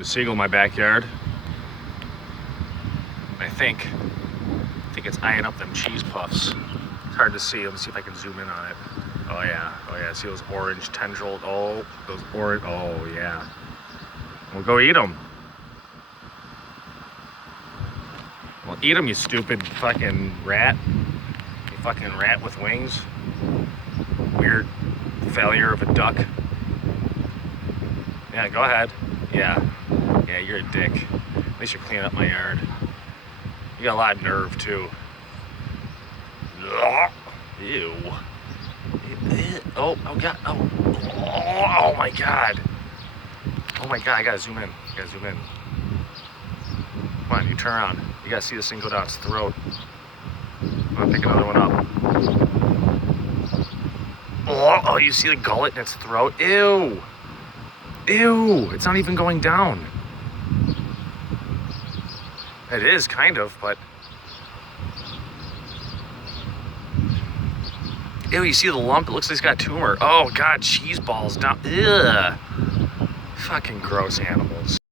The seagull in my backyard. I think it's eyeing up them cheese puffs. It's hard to see. Let me see if I can zoom in on it. Oh yeah. See those orange tendrils? Oh, those orange. Oh yeah. We'll go eat them. Well, eat them, you stupid fucking rat. You fucking rat with wings. Weird failure of a duck. Yeah, go ahead. Yeah, you're a dick. At least you're cleaning up my yard. You got a lot of nerve, too. Ew. Oh God. Oh my God. Oh my God, I gotta zoom in. Come on, you turn around. You gotta see this thing go down its throat. I'm gonna pick another one up. Oh, you see the gullet in its throat? Ew. It's not even going down. It is, kind of, but... Ew, you see the lump? It looks like it's got a tumor. Oh, God, cheese balls down. Ugh. Fucking gross animals.